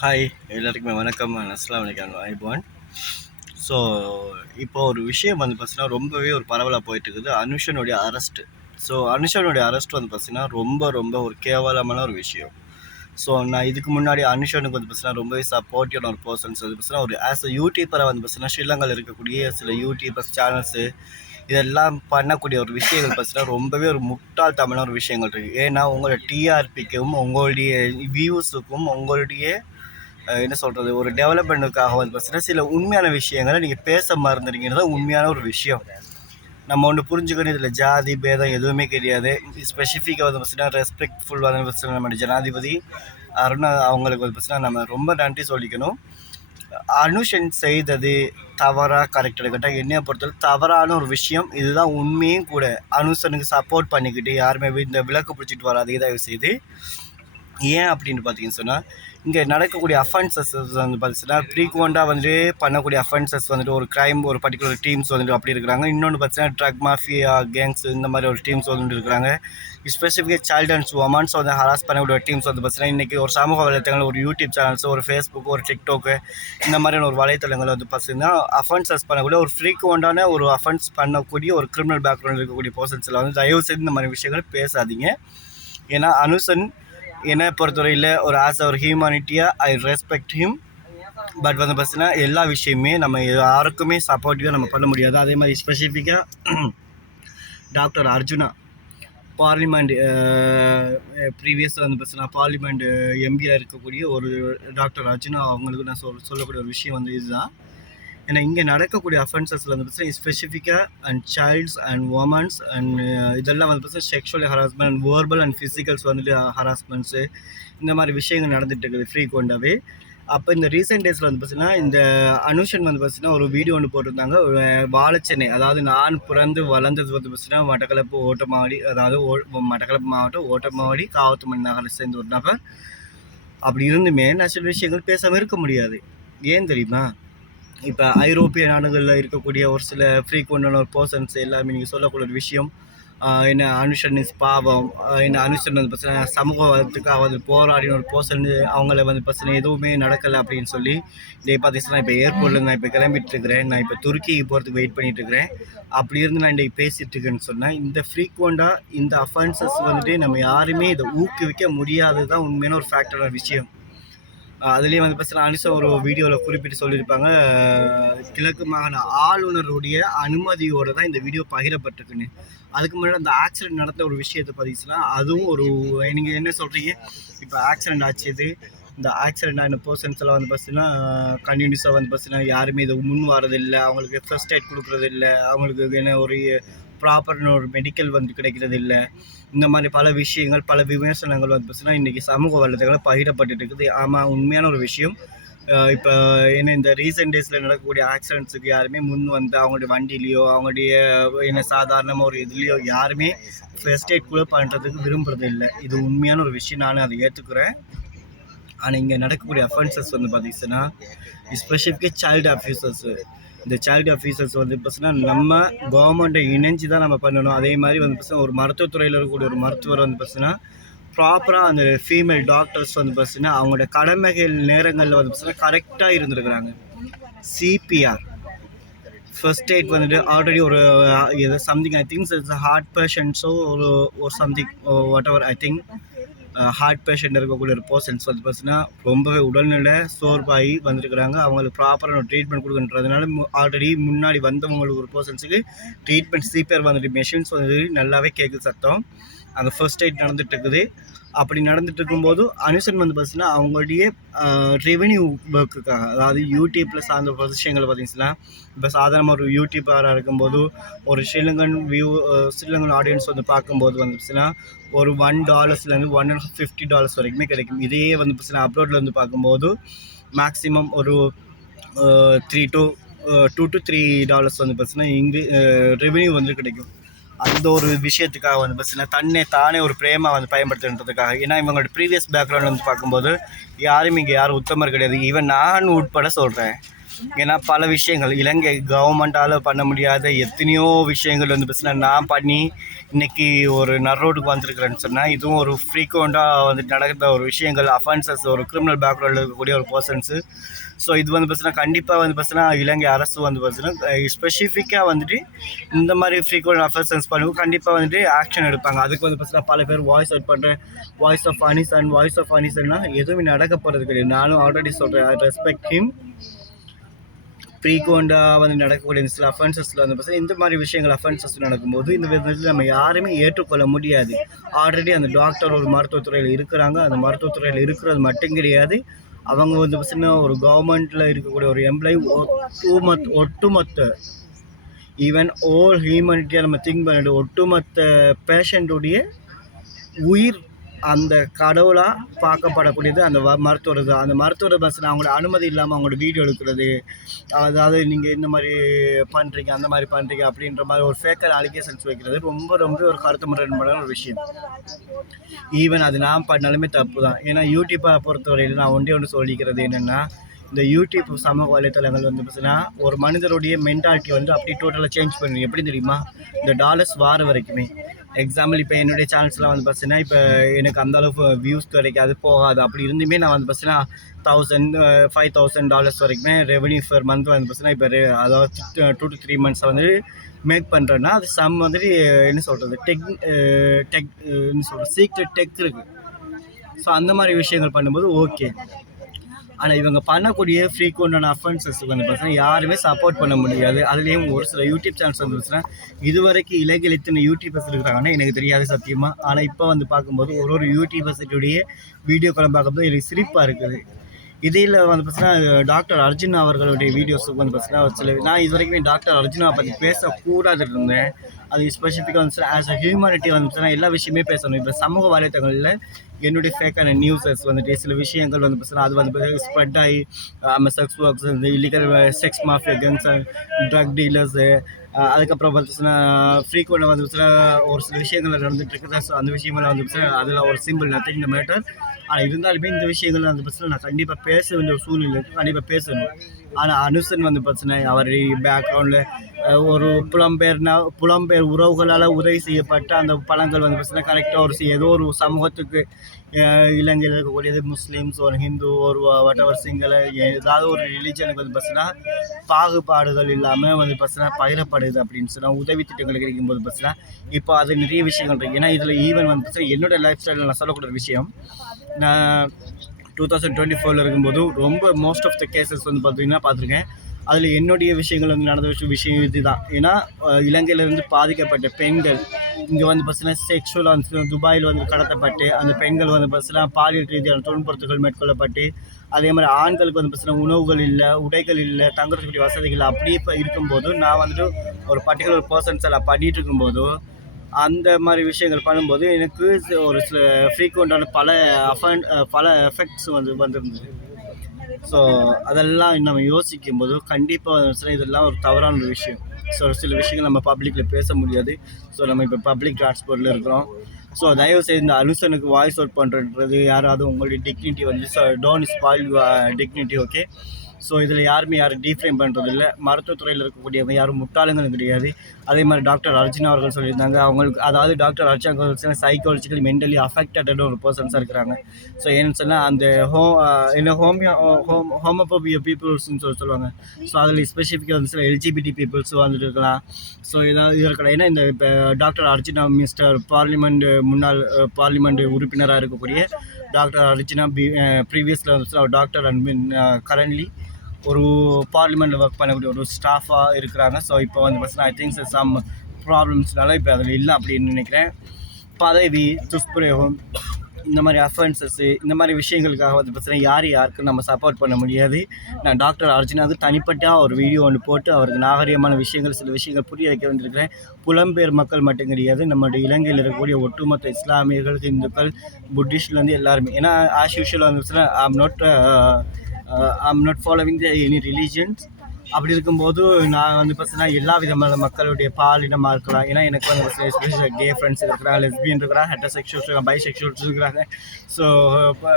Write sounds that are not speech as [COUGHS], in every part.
Hi எல்லாருக்குமே வணக்கம். அஸ்லாம் வலைக்கம் ஐபான் ஸோ இப்போ ஒரு விஷயம் வந்து பார்த்தீங்கன்னா ரொம்பவே ஒரு பரவலாக போயிட்டு இருக்குது அனுஷனுடைய அரெஸ்ட்டு ஸோ அனுஷனுடைய அரெஸ்ட் வந்து பார்த்தீங்கன்னா ரொம்ப ரொம்ப ஒரு கேவலமான ஒரு விஷயம். ஸோ நான் இதுக்கு முன்னாடி அனுஷனுக்கு வந்து பார்த்தீங்கன்னா ரொம்பவே சப்போர்ட்டிவான ஒரு பர்சன்ஸ் வந்து பார்த்தீங்கன்னா ஒரு ஆஸ் அ யூடியூபராக வந்து பார்த்தீங்கன்னா ஸ்ரீலங்காவில் இருக்கக்கூடிய சில யூடியூபர்ஸ் சேனல்ஸு இதெல்லாம் பண்ணக்கூடிய ஒரு விஷயங்கள் பார்த்தீங்கன்னா ரொம்பவே ஒரு முட்டாள்தனமான ஒரு விஷயங்கள் இருக்குது ஏன்னா உங்களோட டிஆர்பிக்கும் உங்களுடைய வியூஸுக்கும் உங்களுடைய என்ன சொல்கிறது ஒரு டெவலப்மெண்ட்டுக்காக வந்து பார்த்தீங்கன்னா சில உண்மையான விஷயங்களை நீங்கள் பேச மறந்துறீங்கிறது தான் உண்மையான ஒரு விஷயம். நம்ம ஒன்று புரிஞ்சுக்கணும் இதில் ஜாதி பேதம் எதுவுமே கிடையாது. ஸ்பெசிஃபிக்காக வந்து பார்த்தீங்கன்னா ரெஸ்பெக்ட்ஃபுல் வந்து பார்த்தீங்கன்னா நம்ம ஜனாதிபதி அருணா அவங்களுக்கு வந்து பார்த்தீங்கன்னா நம்ம ரொம்ப நன்றி சொல்லிக்கணும். அனுஷன் செய்தது தவறாக கரெக்ட் கேட்டால் என்னைய பொறுத்தவரை தவறான ஒரு விஷயம். இதுதான் உண்மையும் கூட. அனுஷனுக்கு சப்போர்ட் பண்ணிக்கிட்டு யாருமே இந்த விளக்கு பிடிச்சிட்டு வராது தயவு செய்து ஏன் அப்படின்னு பார்த்தீங்கன்னு சொன்னால் இங்கே நடக்கக்கூடிய அஃபென்சஸ் வந்து பார்த்தீங்கன்னா ஃப்ரீக்வெண்ட்டாக வந்துட்டு பண்ணக்கூடிய அஃபென்சஸ் வந்துட்டு ஒரு க்ரைம் ஒரு பர்டிகுலர் டீம்ஸ் வந்துட்டு அப்படி இருக்கிறாங்க. இன்னொன்று பார்த்தீங்கன்னா ட்ரக் மாஃபியா கேங்ஸ் இந்த மாதிரி ஒரு டீம்ஸ் வந்துட்டு இருக்கிறாங்க. ஸ்பெசிஃபிக்காக சைல்டு அண்ட் உமன்ஸ் வந்து ஹராஸ் பண்ணக்கூடிய டீம்ஸ் வந்து பார்த்தீங்கன்னா இன்றைக்கி ஒரு சமூக வலைத்தளங்கள் ஒரு யூடியூப் சேனல்ஸ் ஒரு ஃபேஸ்புக் ஒரு டிக்டாக்கு இந்த மாதிரியான ஒரு வலைத்தளங்கள் வந்து பார்த்தீங்கன்னா அஃபென்சஸ் பண்ணக்கூடிய ஒரு ஃப்ரீக்வெண்ட்டான ஒரு அஃபென்ஸ் பண்ணக்கூடிய ஒரு கிரிமினல் பேக்ரவுண்ட் இருக்கக்கூடிய பர்சன்ஸில் வந்து தயவு செய்து இந்த மாதிரி விஷயங்கள் பேசாதீங்க. ஏன்னா அனுசன் என்னை பொறுத்தவரையில் ஒரு ஆஸ் ஒரு ஹியூமனிட்டியாக ஐ ரெஸ்பெக்ட் ஹிம் பட் வந்து பார்த்தீங்கன்னா எல்லா விஷயமே நம்ம யாருக்குமே சப்போர்ட்டிவாக நம்ம பண்ண முடியாது. அதே மாதிரி ஸ்பெசிஃபிக்காக டாக்டர் [CLEARS THROAT] அர்ஜுனா பார்லிமெண்ட் ப்ரீவியஸாக வந்து பார்த்தீங்கன்னா பார்லிமெண்ட் எம்பியாக இருக்கக்கூடிய ஒரு டாக்டர் அர்ஜுனா அவங்களுக்கு நான் சொல் சொல்லக்கூடிய ஒரு விஷயம் வந்து இதுதான். ஏன்னா இங்கே நடக்கக்கூடிய அஃபென்சஸில் வந்து பார்த்தீங்கன்னா ஸ்பெசிஃபிக்காக and childs and womens and இதெல்லாம் வந்து பார்த்தீங்கன்னா sexual harassment and verbal and physicals வந்துட்டு ஹராஸ்மெண்ட்ஸு இந்த மாதிரி விஷயங்கள் நடந்துகிட்டு இருக்குது ஃப்ரீக்வெண்ட்டாகவே அப்போ இந்த ரீசெண்ட் டேஸில் வந்து பார்த்தீங்கன்னா இந்த அனுஷன் வந்து பார்த்தீங்கன்னா ஒரு வீடியோ ஒன்று போட்டிருந்தாங்க. ஒரு வாழைச்சென்னை அதாவது நான் பிறந்து வளர்ந்தது வந்து பார்த்தீங்கன்னா மட்டக்களப்பு ஓட்டமாவடி அதாவது ஓ மட்டக்களப்பு மாவட்டம் ஓட்டமாவடி காவத்துமணி நகரை சேர்ந்த ஒரு நபர். அப்படி இருந்துமே நான் சில விஷயங்கள் பேசாமல் இருக்க முடியாது. ஏன் தெரியுமா? இப்போ ஐரோப்பிய நாடுகளில் இருக்கக்கூடிய ஒரு சில ஃப்ரீக்வெண்டான ஒரு பர்சன்ஸ் எல்லாமே நீங்கள் சொல்லக்கூடிய ஒரு விஷயம் என்ன அனுஷன் இஸ் பாவம் என்ன அனுஷன் வந்து பார்த்தீங்கன்னா சமூகத்துக்காக வந்து போராடின ஒரு பர்சன் அவங்கள வந்து பிரச்சனை எதுவுமே நடக்கலை அப்படின்னு சொல்லி இதே பார்த்தீங்கன்னா இப்போ ஏர்போர்ட்டில் நான் இப்போ கிளம்பிட்டு இருக்கிறேன் நான் இப்போ துருக்கிக்கு போகிறதுக்கு வெயிட் பண்ணிட்டு இருக்கிறேன் அப்படி இருந்து நான் இன்றைக்கி பேசிட்டு இருக்கேன்னு சொன்னேன் இந்த ஃப்ரீக்வெண்ட்டாக இந்த அஃபென்சஸ் வந்துட்டு நம்ம யாருமே இதை ஊக்குவிக்க முடியாதது தான் உண்மையான ஒரு ஃபேக்டரான விஷயம். அதுலேயே வந்து பார்த்தீங்கன்னா அனுஷா ஒரு வீடியோவில் குறிப்பிட்டு சொல்லியிருப்பாங்க கிழக்கு மாகாண ஆளுநருடைய அனுமதியோடு தான் இந்த வீடியோ பகிரப்பட்டிருக்குன்னு. அதுக்கு முன்னாடி அந்த ஆக்சிடென்ட் நடந்த ஒரு விஷயத்தை பதிச்சுலாம் அதுவும் ஒரு நீங்கள் என்ன சொல்கிறீங்க இப்போ ஆக்சிடென்ட் ஆச்சுது. இந்த ஆக்சிடென்ட் ஆன பர்சன்ஸ் எல்லாம் வந்து பார்த்தீங்கன்னா கண்டினியூஸாக வந்து பார்த்தீங்கன்னா யாருமே இது முன் வரதில்லை அவங்களுக்கு ஃபர்ஸ்ட் எய்ட் கொடுக்குறது இல்லை அவங்களுக்கு என்ன ஒரு ப்ராப்பர்னு ஒரு மெடிக்கல் வந்து கிடைக்கிறது இல்லை இந்த மாதிரி பல விஷயங்கள் பல விமர்சனங்கள் வந்து பார்த்தீங்கன்னா இன்றைக்கி சமூக வலைத்தளங்களில் பகிரப்பட்டு இருக்குது ஆமாம் உண்மையான ஒரு விஷயம். இப்போ என்ன இந்த ரீசெண்ட் டேஸில் நடக்கக்கூடிய ஆக்சிடென்ட்ஸுக்கு யாருமே முன் வந்து அவங்களுடைய வண்டிலேயோ அவங்களுடைய என்ன சாதாரணமாக ஒரு இதுலேயோ யாருமே ஃபர்ஸ்ட் எய்ட் கூட பண்ணுறதுக்கு விரும்புறது இல்லை இது உண்மையான ஒரு விஷயம். நான் அதை ஏற்றுக்கிறேன் ஆனால் இங்கே நடக்கக்கூடிய அஃபென்சஸ் வந்து பார்த்தீங்கன்னா ஸ்பெசிஃபிக்காக சைல்டு அஃபீஸர்ஸு இந்த சேரிட்டி ஆஃபீஸர்ஸ் வந்து பார்த்தீங்கன்னா நம்ம கவர்மெண்ட்டை இணைஞ்சு தான் நம்ம பண்ணணும். அதே மாதிரி வந்து பார்த்தீங்கன்னா ஒரு மருத்துவத்துறையில் இருக்கக்கூடிய ஒரு மருத்துவர் வந்து பார்த்தீங்கன்னா ப்ராப்பராக அந்த ஃபீமேல் டாக்டர்ஸ் வந்து பார்த்தீங்கன்னா அவங்களோட கடமைகள் நேரங்களில் வந்து பார்த்தீங்கன்னா கரெக்டாக இருந்திருக்கிறாங்க. சிபிஆர் ஃபர்ஸ்ட் எய்ட் வந்துட்டு ஆல்ரெடி ஒரு ஏதோ something I think it's heart பேஷண்ட்ஸோ ஒரு ஒரு something whatever I think heart patient இருக்கக்கூடிய ஒரு பர்சன்ஸ் வந்து பார்த்தீங்கன்னா ரொம்பவே உடல்நிலை சோர்வாகி வந்திருக்கிறாங்க. அவங்களுக்கு ப்ராப்பரான ட்ரீட்மெண்ட் கொடுக்குன்றதுனால ஆல்ரெடி முன்னாடி வந்தவங்களுக்கு ஒரு பர்சன்ஸுக்கு ட்ரீட்மெண்ட் சீப்பர் வந்துட்டு மெஷின்ஸ் வந்து நல்லாவே கேட்குது சத்தம். அந்த ஃபர்ஸ்ட் எய்ட் நடந்துட்டு இருக்குது. அப்படி நடந்துட்டு இருக்கும்போது அனுசன் வந்து பார்த்தீங்கன்னா அவங்களுடைய ரெவென்யூ ஒர்க்குக்காக அதாவது யூடியூப்பில் சார்ந்த விஷயங்கள் பார்த்தீங்கன்னா இப்போ சாதாரணமாக ஒரு யூடியூபராக இருக்கும்போது ஒரு ஸ்ரீலங்கன் வியூ ஸ்ரீலங்கன் ஆடியன்ஸ் வந்து பார்க்கும்போது வந்து பார்த்தீங்கன்னா ஒரு ஒன் டாலர்ஸ்லேருந்து ஒன் அண்ட் ஃபிஃப்டி டாலர்ஸ் வரைக்குமே கிடைக்கும். இதே வந்து பார்த்தீங்கன்னா அப்ரோடில் வந்து பார்க்கும்போது மேக்ஸிமம் ஒரு three two two to three dollars வந்து பார்த்தீங்கன்னா இங்கே ரெவென்யூ வந்து கிடைக்கும். அந்த ஒரு விஷயத்துக்காக வந்து பார்த்தீங்கன்னா தன்னை தானே ஒரு பிரேமாக வந்து பயன்படுத்துன்றதுக்காக ஏன்னா இவங்களோட ப்ரீவியஸ் பேக்ரவுண்ட் வந்து பார்க்கும்போது யாரும் இங்கே யாரும் உத்தமர் கிடையாது. ஈவன் நான் உட்பட சொல்கிறேன் ஏன்னா பல விஷயங்கள். இலங்கை கவர்மெண்ட்டால் பண்ண முடியாத எத்தனையோ விஷயங்கள் வந்து பார்த்தீங்கன்னா நான் பண்ணி இன்னைக்கு ஒரு நர்ரோடுக்கு வந்திருக்கிறேன்னு சொன்னால் இதுவும் ஒரு ஃப்ரீக்வெண்ட்டாக வந்துட்டு நடக்கிற ஒரு விஷயங்கள் அஃபென்சஸ் ஒரு கிரிமினல் பேக்ரவுண்டில் இருக்கக்கூடிய ஒரு பர்சன்ஸு ஸோ இது வந்து பார்த்தீங்கன்னா கண்டிப்பாக வந்து பார்த்தீங்கன்னா இலங்கை அரசு வந்து பார்த்தீங்கன்னா ஸ்பெசிஃபிக்காக வந்துட்டு இந்த மாதிரி ஃப்ரீக்வெண்ட் அஃபென்சஸ் பண்ணுவோம் கண்டிப்பாக வந்துட்டு ஆக்ஷன் எடுப்பாங்க. அதுக்கு வந்து பார்த்தீங்கன்னா பல பேர் வாய்ஸ் அவுட் பண்ணுறேன் voice off Anisan voice off அனிசன்னா எதுவுமே நடக்க போகிறது கிடையாது. நானும் ஆல்ரெடி சொல்கிறேன் ஐ ரெஸ்பெக்ட் ஹிம் ஃப்ரீக்வெண்ட்டாக வந்து நடக்கக்கூடிய இந்த சில அஃபென்சஸில் வந்து பார்த்தீங்கன்னா இந்த மாதிரி விஷயங்கள் அஃபென்சஸ் நடக்கும்போது இந்த விதத்தில் நம்ம யாருமே ஏற்றுக்கொள்ள முடியாது. ஆல்ரெடி அந்த டாக்டர் ஒரு மருத்துவத்துறையில் இருக்கிறாங்க. அந்த மருத்துவத்துறையில் இருக்கிறது மட்டும் கிடையாது. அவங்க வந்து பார்த்தீங்கன்னா ஒரு கவர்மெண்ட்டில் இருக்கக்கூடிய ஒரு எம்ப்ளாயி ஒட்டுமொத்த ஒட்டுமொத்த ஈவன் ஓல் ஹியூமனிட்டியாக நம்ம திங்க் பண்ணிட்டு ஒட்டுமொத்த பேஷண்ட்டுடைய உயிர் அந்த கடவுளாக பார்க்கப்படக்கூடியது அந்த வ- மருத்துவர் தான். அந்த மருத்துவர் பஸ்ஸில் அவங்களோட அனுமதி இல்லாமல் அவங்களோட வீடியோ எடுக்கிறது அதாவது நீங்கள் இந்த மாதிரி பண்ணுறீங்க அந்த மாதிரி பண்ணுறீங்க அப்படின்ற மாதிரி ஒரு ஃபேக்கர் அலிகேஷன்ஸ் வைக்கிறது ரொம்ப ரொம்ப ஒரு கருத்து முறையான ஒரு விஷயம். ஈவன் அது நான் பண்ணாலுமே தப்பு தான். ஏன்னா யூடியூப்பை பொறுத்தவரையில் நான் ஒன்றே ஒன்று சொல்லிக்கிறது என்னென்னா இந்த யூடியூப் சமூக வலைத்தளங்கள் வந்து பார்த்தீங்கன்னா ஒரு மனிதருடைய மென்டாலிட்டி வந்து அப்படி டோட்டலாக சேஞ்ச் பண்ணுது எப்படி தெரியுமா? இந்த டாலர்ஸ் வார வரைக்குமே. எக்ஸாம்பிள் இப்போ என்னுடைய சேனல்ஸ்லாம் வந்து பார்த்தீங்கன்னா இப்போ எனக்கு அந்த அளவுக்கு வியூஸ் கிடைக்காது போகாது. அப்படி இருந்துமே நான் வந்து பார்த்தீங்கன்னா தௌசண்ட் ஃபைவ் தௌசண்ட் டாலர்ஸ் வரைக்குமே ரெவன்யூ ஃபர் மந்த் வந்து பார்த்தீங்கன்னா இப்போ அதாவது டூ டு த்ரீ மந்த்ஸ் வந்து மேக் பண்ணுறேன்னா அது சம் வந்துட்டு என்ன சொல்கிறது டெக் டெக் என்ன சொல்கிறது சீக்ரெட் டெக் இருக்குது ஸோ அந்த மாதிரி விஷயங்கள் பண்ணும்போது ஓகே ஆனால் இவங்க பண்ணக்கூடிய ஃப்ரீக்வெண்டான அஃபென்சஸ் வந்து பார்த்தீங்கன்னா யாருமே சப்போர்ட் பண்ண முடியாது. அதுலேயும் ஒரு சில யூடியூப் சேனல்ஸ் வந்து பார்த்தீங்கன்னா இது வரைக்கும் இலங்கையில் இத்தனை யூடியூபர்ஸ் இருக்கிறாங்கன்னு எனக்கு தெரியாது சத்தியமாக ஆனால் இப்போ வந்து பார்க்கும்போது ஒரு ஒரு யூடியூபர்ஸுடைய வீடியோக்களை பார்க்கும்போது எனக்கு சிரிப்பாக இருக்குது. இதில் வந்து பார்த்தீங்கன்னா டாக்டர் அர்ஜுன் அவர்களுடைய வீடியோஸுக்கு வந்து பார்த்தீங்கன்னா சில நான் இது வரைக்குமே டாக்டர் அர்ஜுனா பற்றி பேசக்கூடாது இருந்தேன். அது ஸ்பெசிஃபிக்காக வந்து ஆஸ் அ ஹியூமனிட்டி வந்து எல்லா விஷயமே பேசணும். இப்போ சமூக வலைத்தளங்களில் என்னுடைய ஃபேக்கான நியூஸஸ் வந்துட்டு சில விஷயங்கள் வந்து பார்த்தீங்கன்னா அது வந்து ஸ்ப்ரெட் ஆகி நம்ம செக்ஸ் ஒர்க்ஸ் இந்த illegal sex mafia gangs drug dealers அதுக்கப்புறம் பார்த்துச்சுன்னா ஃப்ரீக்வெண்ட்டாக வந்து ஒரு சில விஷயங்கள் நடந்துட்டு இருக்குது. ஸோ அந்த விஷயங்கள் வந்து அதில் ஒரு சிம்பிள் நத்திங் இந்த மேட்டர் ஆனால் இருந்தாலுமே இந்த விஷயங்கள் அந்த பஸ்ஸில் நான் கண்டிப்பாக பேச வேண்டிய ஒரு சூழ்நிலை கண்டிப்பாக பேசணும். ஆனால் அனுசன் வந்து பிரச்சனை அவர் பேக்ரவுண்டில் ஒரு புலம்பெயர்னா புலம்பெயர் உறவுகளால் உதவி செய்யப்பட்ட அந்த பழங்கள் வந்து பிரச்சனை கரெக்டாக ஒரு ஏதோ ஒரு சமூகத்துக்கு இலங்கையில் இருக்கக்கூடியது முஸ்லீம்ஸ் ஒரு ஹிந்து ஒரு வட்டவர் சிங்கள ஏதாவது ஒரு ரிலீஜனுக்கு வந்து பார்த்தீங்கன்னா பாகுபாடுகள் இல்லாமல் வந்து பார்த்தீங்கன்னா பகிரப்படுது அப்படின்னு சொன்னால் உதவி திட்டங்கள் கிடைக்கும்போது பார்த்தீங்கன்னா இப்போ அது நிறைய விஷயங்கள் இருக்குது ஏன்னா இதில் ஈவன் வந்து பார்த்தீங்கன்னா என்னோடய லைஃப் ஸ்டைலில் நான் சொல்லக்கூடிய விஷயம் நான் டூ தௌசண்ட் டுவெண்ட்டி ஃபோரில் இருக்கும்போது ரொம்ப மோஸ்ட் ஆஃப் த கேசஸ் வந்து பார்த்திங்கன்னா பார்த்துருக்கேன் அதில் என்னுடைய விஷயங்கள் வந்து நடந்த விஷயம் விஷயம் இதுதான். ஏன்னா இலங்கையிலேருந்து பாதிக்கப்பட்ட பெண்கள் இங்கே வந்து பார்த்தீங்கன்னா செக்ஷுவலாக வந்து துபாயில் வந்து கடத்தப்பட்டு அந்த பெண்கள் வந்து பார்த்தீங்கன்னா பாலியல் ரீதியான துன்புறுத்துகள் மேற்கொள்ளப்பட்டு அதே மாதிரி ஆண்களுக்கு வந்து பார்த்தீங்கன்னா உணவுகள் இல்லை உடைகள் இல்லை தங்குறதுக்குரிய வசதிகள் அப்படியே இப்போ இருக்கும்போது நான் வந்துட்டு ஒரு பர்டிகுலர் பர்சன்ஸ் எல்லாம் பண்ணிட்டு இருக்கும்போது அந்த மாதிரி விஷயங்கள் பண்ணும்போது எனக்கு ஒரு சில ஃப்ரீக்வெண்ட்டான பல அஃபன் பல எஃபெக்ட்ஸ் வந்து வந்திருந்தது. ஸோ அதெல்லாம் நம்ம யோசிக்கும் போது கண்டிப்பாக இதெல்லாம் ஒரு தவறான ஒரு விஷயம். ஸோ சில விஷயங்கள் நம்ம பப்ளிக்கில் பேச முடியாது. ஸோ நம்ம இப்போ பப்ளிக் டிரான்ஸ்போர்ட்டில் இருக்கிறோம். ஸோ தயவு செய்து இந்த அனுசனுக்கு வாய்ஸ் அவுட் பண்ணுறது யாராவது உங்களுடைய டிக்னிட்டி வந்து so don't spoil dignity okay so இதில் யாருமே யாரும் டீஃப்ரேம் பண்ணுறது இல்லை மருத்துவத்துறையில் இருக்கக்கூடியவங்க யாரும் முட்டாளங்களும் கிடையாது. அதே மாதிரி டாக்டர் அர்ஜுனா அவர்கள் சொல்லியிருந்தாங்க. அவங்களுக்கு அதாவது டாக்டர் அர்ச்சனா அவர்கள் சைக்காலஜிக்கல் மென்டலி அஃபெக்டட் ஒரு பர்சன்ஸாக இருக்கிறாங்க. ஸோ என்னன்னு சொன்னால் அந்த ஹோ என்ன ஹோமியோ ஹோம் ஹோமோபோபியா பீப்புள்ஸ்னு சொல்லி சொல்லுவாங்க. ஸோ அதில் ஸ்பெசிஃபிக்காக வந்து சில எல்ஜிபிடி பீப்புள்ஸ் வந்துட்டு இருக்கலாம். ஸோ இதாக இருக்கலாம். ஏன்னா இந்த இப்போ டாக்டர் அர்ஜுனா மிஸ்டர் பார்லிமெண்ட் முன்னாள் பார்லிமெண்ட் உறுப்பினராக இருக்கக்கூடிய டாக்டர் அர்ஜுனா பி ப்ரீவியஸில் வந்து டாக்டர் அண்ட் மீன் கரண்ட்லி ஒரு பார்லிமெண்ட்டில் ஒர்க் பண்ணக்கூடிய ஒரு ஸ்டாஃபாக இருக்கிறாங்க. ஸோ இப்போ வந்து பார்த்தீங்கன்னா ஐ திங்க்ஸ் சம் ப்ராப்ளம்ஸ்னால இப்போ அதில் இல்லை அப்படின்னு நினைக்கிறேன். பதவி துஷ்பிரயோகம் இந்த மாதிரி அஃபென்சஸ்ஸு இந்த மாதிரி விஷயங்களுக்காக வந்து பார்த்தீங்கன்னா யார் யாருக்கும் நம்ம சப்போர்ட் பண்ண முடியாது. நான் டாக்டர் அர்ஜுனாவுக்கு தனிப்பட்ட ஒரு வீடியோ ஒன்று போட்டு அவருக்கு நாகரிகமான விஷயங்கள் சில விஷயங்கள் புரிய வைக்க வந்திருக்கிறேன். புலம்பெயர் மக்கள் மட்டும் கிடையாது. நம்மளுடைய இலங்கையில் இருக்கக்கூடிய ஒட்டுமொத்த இஸ்லாமியர்கள் இந்துக்கள் புத்திஸ்ட்லேருந்து எல்லாருமே. ஏன்னா ஆஸ் யூஷுவல் வந்து I'm not I'm not following the any religions அப்படி இருக்கும்போது நான் வந்து பார்த்தீங்கன்னா எல்லா விதமான மக்களுடைய பாலினமாக இருக்கலாம் ஏன்னா எனக்கு வந்து எஸ்பெஷலி கே ஃப்ரெண்ட்ஸ் இருக்கிறாங்க லெஸ்பியன் இருக்கிறாங்க ஹெட்டர்செக்ஷுவல்ஸ் பை செக்ஷுவல்ஸ் இருக்கிறாங்க ஸோ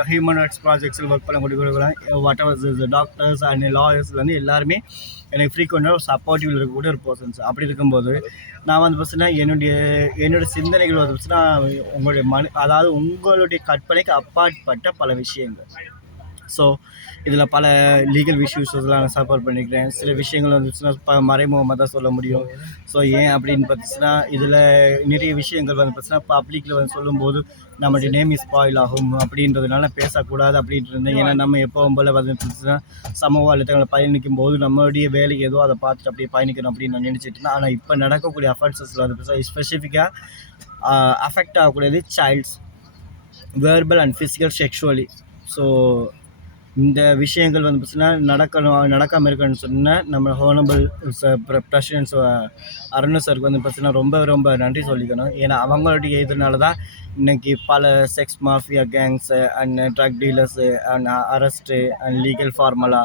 ஹியூமன் ரைட்ஸ் ப்ராஜெக்ட்ஸில் ஒர்க் பண்ணக்கூடிய கொடுக்குறாங்க வாட் எவர் டாக்டர்ஸ் அண்ட் லாயர்ஸ்லேருந்து எல்லாருமே எனக்கு ஃப்ரீக்வெண்ட்டாக ஒரு சப்போர்ட்டிவ் இருக்கக்கூடிய ஒரு பர்சன்ஸ் அப்படி இருக்கும்போது நான் வந்து பார்த்தீங்கன்னா என்னுடைய என்னுடைய சிந்தனைகள் வந்து பார்த்தீங்கன்னா உங்களுடைய மனு அதாவது உங்களுடைய கற்பனைக்கு அப்பாற்பட்ட பல விஷயங்கள். ஸோ இதில் பல லீகல் இஷ்யூஸஸ்லாம் நான் சப்போர்ட் பண்ணிக்கிறேன். சில விஷயங்கள் வந்துச்சுன்னா ப மறைமுகமாக தான் சொல்ல முடியும். ஸோ ஏன் அப்படின்னு பார்த்துச்சுன்னா இதில் நிறைய விஷயங்கள் வந்து பார்த்தீங்கன்னா பப்ளிக்கில் வந்து சொல்லும்போது நம்மளுடைய நேம் இஸ் ஸ்பாயில் ஆகும் அப்படின்றதுனால பேசக்கூடாது அப்படின்ட்டு இருந்தேன். ஏன்னா நம்ம எப்போவும் போல் வந்துச்சுன்னா சமூக வலைத்தளங்களை பயணிக்கும் போது நம்மளுடைய வேலை ஏதோ அதை பார்த்துட்டு அப்படியே பயணிக்கணும் அப்படின்னு நான் நினச்சிட்டு இருந்தேன். ஆனால் இப்போ நடக்கக்கூடிய அஃபென்சஸில் வந்து பார்த்தீங்கன்னா ஸ்பெசிஃபிக்காக affect ஆகக்கூடியது childs verbal and physical sexually so இந்த விஷயங்கள் வந்து பார்த்தீங்கன்னா நடக்கணும் நடக்காமல் இருக்கணும்னு சொன்னால் நம்ம ஹோனபிள் பிரசிடென்ட்ஸ் அருண் சாருக்கு வந்து பார்த்தீங்கன்னா ரொம்ப ரொம்ப நன்றி சொல்லிக்கணும். ஏன்னா அவங்களுடைய இதனால தான் இன்னைக்கு பல sex mafia gangs and drug dealers and arrest and legal ஃபார்மலா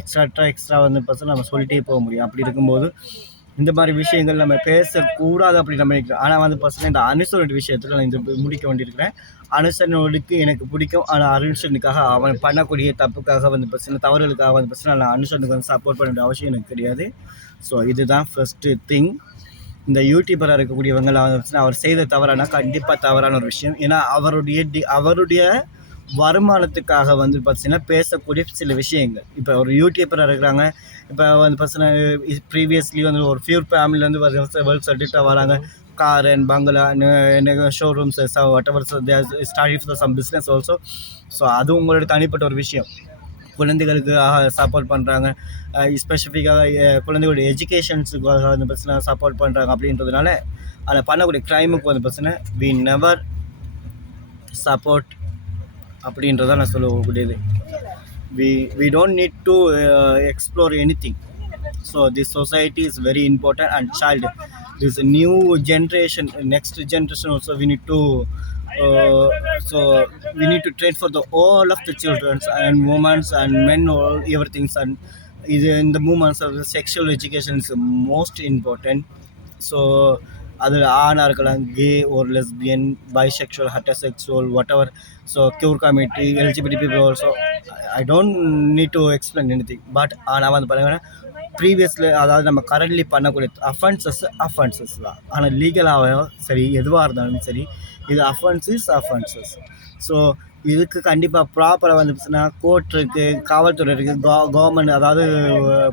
extra extra வந்து பார்த்தீங்கன்னா நம்ம சொல்லிட்டே போக முடியும். அப்படி இருக்கும்போது இந்த மாதிரி விஷயங்கள் நம்ம பேசக்கூடாது அப்படி நம்ம ஆனால் வந்து பார்த்தீங்கன்னா இந்த அனுசரணை விஷயத்தில் நான் இந்த முடிக்க வேண்டியிருக்கிறேன். அனுசரனோடுக்கு எனக்கு பிடிக்கும். ஆனால் அனுசனுக்காக அவன் பண்ணக்கூடிய தப்புக்காக வந்து பார்த்தீங்கன்னா தவறுகளுக்காக வந்து பார்த்தீங்கன்னா நான் அனுசரணுக்கு வந்து சப்போர்ட் பண்ண வேண்டிய அவசியம் எனக்கு கிடையாது. ஸோ இதுதான் ஃபஸ்ட்டு திங் இந்த யூடியூபராக இருக்கக்கூடியவங்க அவர் செய்த தவறானா கண்டிப்பாக தவறான ஒரு விஷயம். ஏன்னா அவருடைய டி அவருடைய வருமானத்துக்காக வந்து பார்த்தீங்கன்னா பேசக்கூடிய சில விஷயங்கள். இப்போ ஒரு யூடியூபராக இருக்கிறாங்க. இப்போ வந்து பார்த்தீங்கன்னா ப்ரீவியஸ்லி வந்து ஒரு ஃபியூர் ஃபேமிலிலேருந்து வேர்ல்ட் சர்டிஃபிகேட்டாக வராங்க. Car and bungalow showrooms whatever start for some business also so அது உங்களோட தனிப்பட்ட ஒரு விஷயம். குழந்தைகளுக்கு சப்போர்ட் பண்ணுறாங்க ஸ்பெசிஃபிக்காக குழந்தைகளுடைய எஜுகேஷன்ஸுக்காக வந்து பிரச்சனை சப்போர்ட் பண்ணுறாங்க அப்படின்றதுனால அதில் பண்ணக்கூடிய க்ரைமுக்கு வந்து பிரச்சனை வி நெவர் சப்போர்ட் அப்படின்றத நான் சொல்லக்கூடியது we we don't need to explore anything so this society is very important and child this new generation next generation also we need to uh, so we need to train for the all of the children and women and men all everything and இது இந்த moments of sexual education is most important so அது ஆணாக இருக்கலாம் gay ஒரு lesbian bisexual heterosexual whatever so queer committee eligibility people also I don't need to explain any thing but ஆனால் வந்து பார்த்தீங்கன்னா ப்ரீவியஸில் அதாவது நம்ம கரண்ட்லி பண்ணக்கூடிய அஃபென்சஸ் அஃபென்சஸ் தான். ஆனால் லீகலாகவும் சரி எதுவாக இருந்தாலும் சரி இது அஃபென்சஸ் அஃபென்சஸ் ஸோ இதுக்கு கண்டிப்பாக ப்ராப்பராக வந்துச்சுன்னா கோர்ட் இருக்குது காவல்துறை இருக்குது கவர்மெண்ட் அதாவது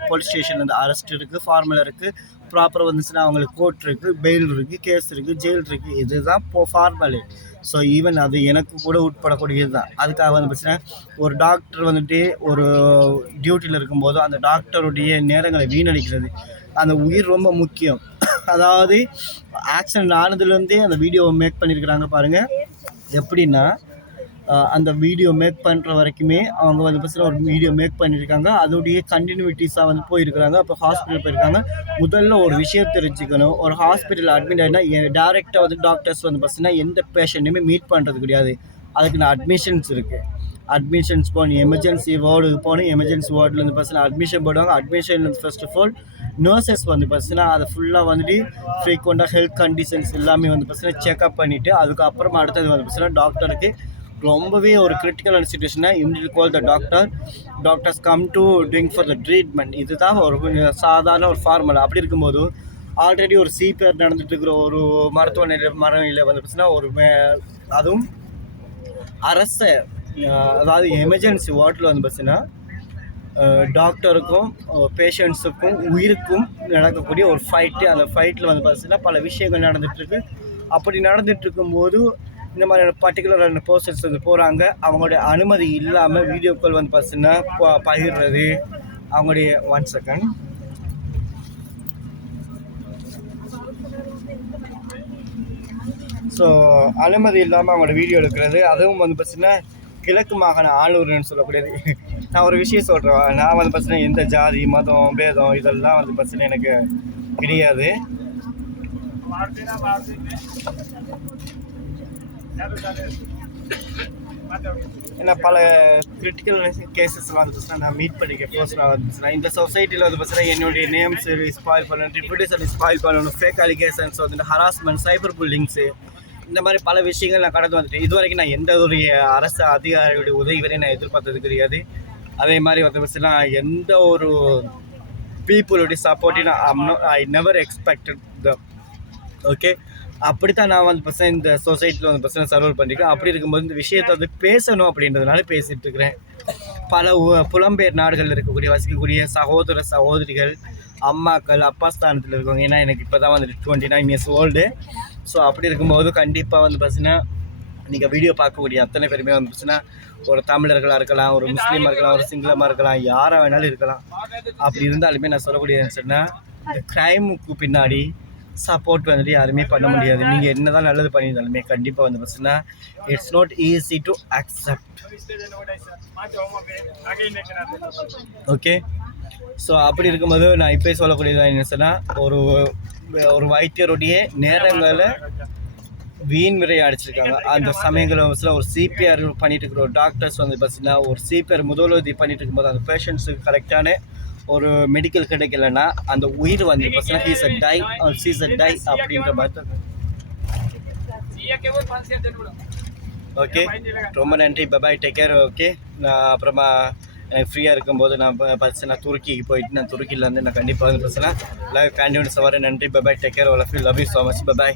போலீஸ் ஸ்டேஷன் வந்து அரெஸ்ட் இருக்குது ஃபார்மல் இருக்குது ப்ராப்பராக வந்துச்சுன்னா அவங்களுக்கு கோர்ட் இருக்குது பெயில் இருக்குது கேஸ் இருக்குது ஜெயில் இருக்குது இதுதான் இப்போ ஃபார்மல் ஸோ ஈவன் அது எனக்கு கூட உட்படக்கூடியது தான் அதுக்காக வந்து பார்த்தீங்கன்னா ஒரு டாக்டர் வந்துட்டு ஒரு டியூட்டியில் இருக்கும்போது அந்த டாக்டருடைய நேரங்களை வீணடிக்கிறது. அந்த உயிர் ரொம்ப முக்கியம். [COUGHS] அதாவது ஆக்சிடென்ட் ஆனதுலேருந்தே அந்த வீடியோவை மேக் பண்ணியிருக்கிறாங்க பாருங்கள் எப்படின்னா அந்த வீடியோ மேக் பண்ணுற வரைக்குமே அவங்க வந்து பார்த்தீங்கன்னா ஒரு வீடியோ மேக் பண்ணியிருக்காங்க. அதோடைய கண்டினியூட்டிஸாக வந்து போயிருக்கிறாங்க. அப்போ ஹாஸ்பிட்டல் போயிருக்காங்க. முதல்ல ஒரு விஷயம் தெரிஞ்சுக்கணும். ஒரு ஹாஸ்பிட்டல் அட்மிட் ஆகினா டேரெக்டாக வந்து டாக்டர்ஸ் வந்து பார்த்தீங்கன்னா எந்த பேஷண்ட்டுமே மீட் பண்ணுறது கிடையாது. அதுக்கு நான் அட்மிஷன்ஸ் இருக்குது அட்மிஷன்ஸ் போகணும். எமர்ஜென்சி வார்டுக்கு போகணும். எமர்ஜென்சி வார்டில் வந்து பார்த்தீங்கன்னா அட்மிஷன் போடுவாங்க. Admission first of all nurses வந்து பார்த்தீங்கன்னா அதை ஃபுல்லாக வந்துட்டு ஃப்ரீக்வெண்ட்டாக ஹெல்த் கண்டிஷன்ஸ் எல்லாமே வந்து பார்த்தீங்கன்னா செக்அப் பண்ணிவிட்டு அதுக்கப்புறமா அடுத்தது வந்து பார்த்தீங்கன்னா டாக்டருக்கு ரொம்பவே ஒரு கிரிட்டிக்கலான சுச்சுவேஷனாக immediate call the doctor doctors come to drink for the treatment இதுதான் ஒரு சாதாரண ஒரு ஃபார்முலா அப்படி இருக்கும்போது ஆல்ரெடி ஒரு சிபிஆர் நடந்துட்டு இருக்கிற ஒரு மருத்துவமனையில் மரணியில் வந்து பார்த்தீங்கன்னா ஒரு அதுவும் அரச அதாவது எமர்ஜென்சி வார்டில் வந்து பார்த்தீங்கன்னா டாக்டருக்கும் பேஷண்ட்ஸுக்கும் உயிருக்கும் நடக்கக்கூடிய ஒரு ஃபைட்டு அந்த ஃபைட்டில் வந்து பார்த்தீங்கன்னா பல விஷயங்கள் நடந்துகிட்ருக்கு அப்படி நடந்துட்டு இருக்கும்போது இந்த மாதிரியான பர்டிகுலரான போஸ்டர்ஸ் வந்து போகிறாங்க அவங்களுடைய அனுமதி இல்லாமல் வீடியோக்கள் வந்து பார்த்தீங்கன்னா பகிர்றது. அவங்களுடைய ஒன் செகண்ட் ஸோ அனுமதி இல்லாமல் அவங்களோட வீடியோ எடுக்கிறது. அதுவும் வந்து பார்த்தீங்கன்னா கிழக்கு மாகாண ஆளுநர்னு சொல்லக்கூடியது. நான் ஒரு விஷயம் சொல்கிறேன் நான் வந்து பார்த்தீங்கன்னா எந்த ஜாதி மதம் பேதம் இதெல்லாம் வந்து பார்த்தீங்கன்னா எனக்கு கிடையாது. ஏன்னா பல கிரிட்டிக்கல் கேசஸ்லாம் வந்து பார்த்தீங்கன்னா நான் மீட் பண்ணிக்க பர்சனாக வந்து பார்த்தீங்கன்னா. இந்த சொசைட்டியில் வந்து பார்த்தீங்கன்னா என்னுடைய நேம்ஸ் ஸ்பாயில் பண்ணணும் ரிப்யூட்டேஷன் ஸ்பாயில் பண்ணணும் ஃபேக் அலிகேஷன்ஸ் வந்து ஹராஸ்மெண்ட் சைபர் புல்லிங்ஸு இந்த மாதிரி பல விஷயங்கள் நான் கடந்து வந்துட்டேன். இது வரைக்கும் நான் எந்த ஒரு அரசு அதிகாரியுடைய உதவி வரை நான் எதிர்பார்த்தது கிடையாது. அதே மாதிரி வந்து பார்த்தீங்கன்னா எந்த ஒரு பீப்புளுடைய சப்போர்ட்டையும் I never expected the okay அப்படி தான் நான் வந்து பசங்க இந்த சொசைட்டியில் வந்து பசங்க சர்வ் பண்ணியிருக்கேன் அப்படி இருக்கும்போது இந்த விஷயத்தை வந்து பேசணும் அப்படின்றதுனால பேசிகிட்டு இருக்கிறேன். பல உ- புலம்பெயர் நாடுகளில் இருக்கக்கூடிய வசிக்கக்கூடிய சகோதர சகோதரிகள் அம்மாக்கள் அப்பா ஸ்தானத்தில் இருக்கவங்க. ஏன்னா எனக்கு இப்போ தான் வந்துட்டு twenty nine years old so அப்படி இருக்கும்போது கண்டிப்பாக வந்து பார்த்தீங்கன்னா நீங்கள் வீடியோ பார்க்கக்கூடிய அத்தனை பேருமே வந்து பார்த்தீங்கன்னா ஒரு தமிழர்களாக இருக்கலாம் ஒரு முஸ்லீமாக இருக்கலாம் ஒரு சிங்களமாக இருக்கலாம் யாராக வேணாலும் இருக்கலாம். அப்படி இருந்தாலுமே நான் சொல்லக்கூடிய சொன்னால் இந்த க்ரைமுக்கு பின்னாடி சப்போர்ட் வந்துட்டு யாருமே பண்ண முடியாது. நீங்கள் என்ன தான் நல்லது பண்ணியிருந்தாலுமே கண்டிப்பாக வந்து பார்த்தீங்கன்னா it's not easy to accept okay so அப்படி இருக்கும்போது நான் இப்போ சொல்லக்கூடியது என்ன சொன்னால் ஒரு ஒரு வைத்தியருடைய நேரங்களை வீண் விரையை அடிச்சிருக்காங்க. அந்த சமயங்களில் ஒரு சிபிஆர் பண்ணிட்டு இருக்கிற ஒரு டாக்டர்ஸ் வந்து பார்த்தீங்கன்னா ஒரு சிபிஆர் முதலுதவி பண்ணிட்டு இருக்கும்போது அந்த பேஷண்ட்ஸுக்கு கரெக்டான ஒரு மெடிக்கல் கிடைக்கலன்னா அந்த உயிர் வந்து he's a die she's a die அப்படின்ற மாதிரி. ஓகே ரொம்ப நன்றி. பபாய் டேக் கேர் ஓகே நான் அப்புறமா எனக்கு ஃப்ரீயாக இருக்கும்போது நான் பஸ் நான் துருக்கிக்கு போயிட்டு நான் துருக்கியிலேருந்து நான் கண்டிப்பாக வந்து பேசுகிறேன் எல்லாம் கண்டினியூஸ் வர நன்றி. Bye bye take care love you love you so much bye bye